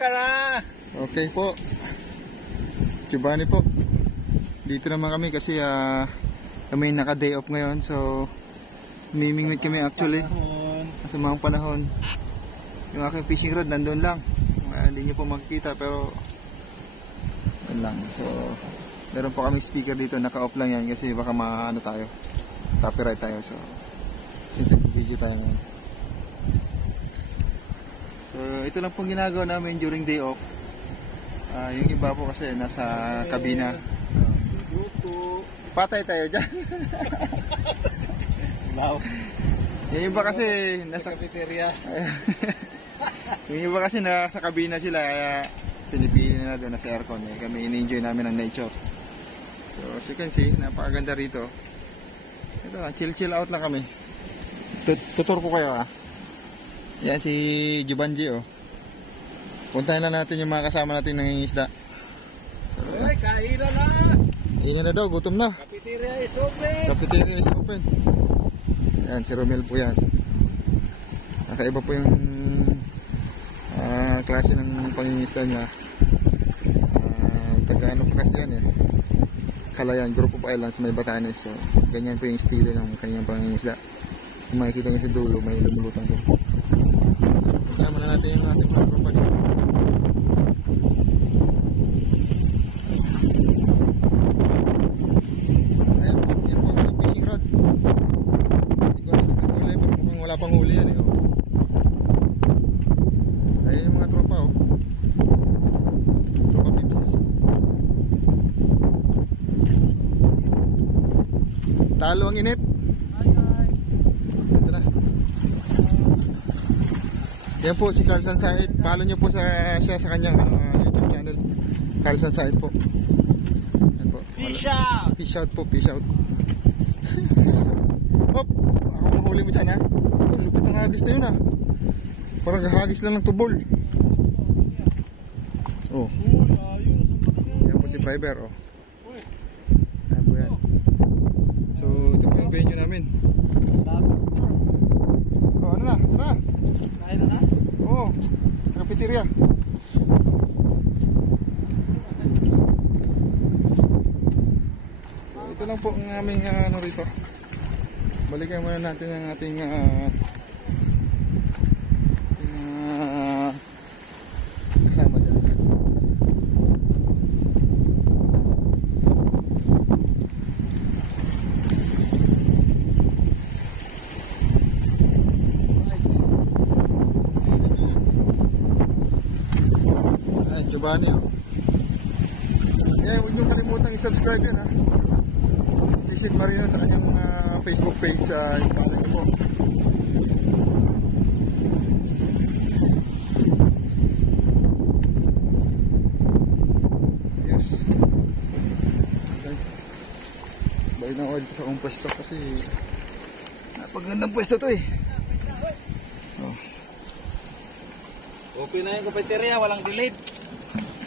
ka na. Okay po. Giovanni po. Dito naman kami kasi kami naka-day off ngayon. So, mimingwit kami actually. Sa mga panahon. Yung aking fishing rod nandun lang. Hindi nyo po makikita pero yun lang. So, meron po kami speaker dito. Naka-off lang yan kasi baka maano tayo. Copyright tayo. So, since video tayo ngayon. So, ito lang pong ginagawa namin during day off. Yung iba po kasi nasa kabina. Patay tayo dyan. Wow. Yung iba kasi nasa cafeteria. Yung iba kasi nasa kabina sila kaya pinipili nila doon nasa aircon. Kami in-enjoy namin ang nature. So as you can see, napakaganda rito. Ito lang, chill out lang kami. Tutur ko kayo Yan si Jubanji Puntahan na natin yung mga kasama natin nangingisda. Ay, kainan na! Kainan na daw, gutom na. Cafeteria is open! Cafeteria is open. Yan, si Romel po yan. Nakaiba po yung klase ng pangingisda niya. Taga-ano pa kasi yan Kalayan, Group of Islands, may Batanes. So, ganyan po yung estilo ng kanyang pangingisda. Kung makikita niyo sa dulo, may lumulutang po. Kasama na natin yung ating mga tropa dito. Ayan, yan po ang fishing rod. Hindi ko alam kung huli, pero mukhang wala pang huli yan Ayan yung mga tropa Tropa pips. Talo ang init. Ito na. Yan po si Carl Sansaid. Follow nyo po siya sa kanyang YouTube channel. Carl Sansaid po. Yan po. Fish out! Fish out po, fish out. Hop! Ako mahuli mo dyan lupit ang hagis na yun Parang hagis lang ng tubol. Yan po si Fiber Yan po yan. So ito po yung venue namin. Ano na? Tara! Kain na na? Oo, sa cafeteria. So, ito lang po ang aming rito. Balikan muna natin ang ating kasama dyan. Giovanni huwag nyo kalimutang i-subscribe yan si Sid Marino sa kanyang Facebook page i-follow nyo po. Yes, okay. Bayad ng oil sa akong pwesto kasi napagandang pwesto to Open na yung cafeteria, walang delayed.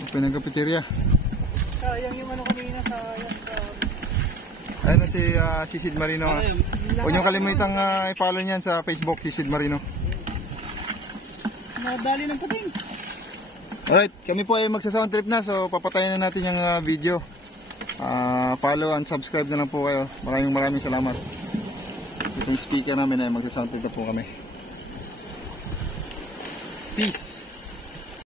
Open ang cafeteria. Sayang yung kanina, sayang. Ayun si Sid Marino Huwag nyo kalimitang i-follow niyan sa Facebook si Sid Marino. Nadali ng puting. Alright, kami po ay magsa-sound trip na. So papatayin na natin yung video. Follow and subscribe na lang po kayo. Maraming salamat. Itong speaker namin ay magsa-sound trip na po kami. Peace.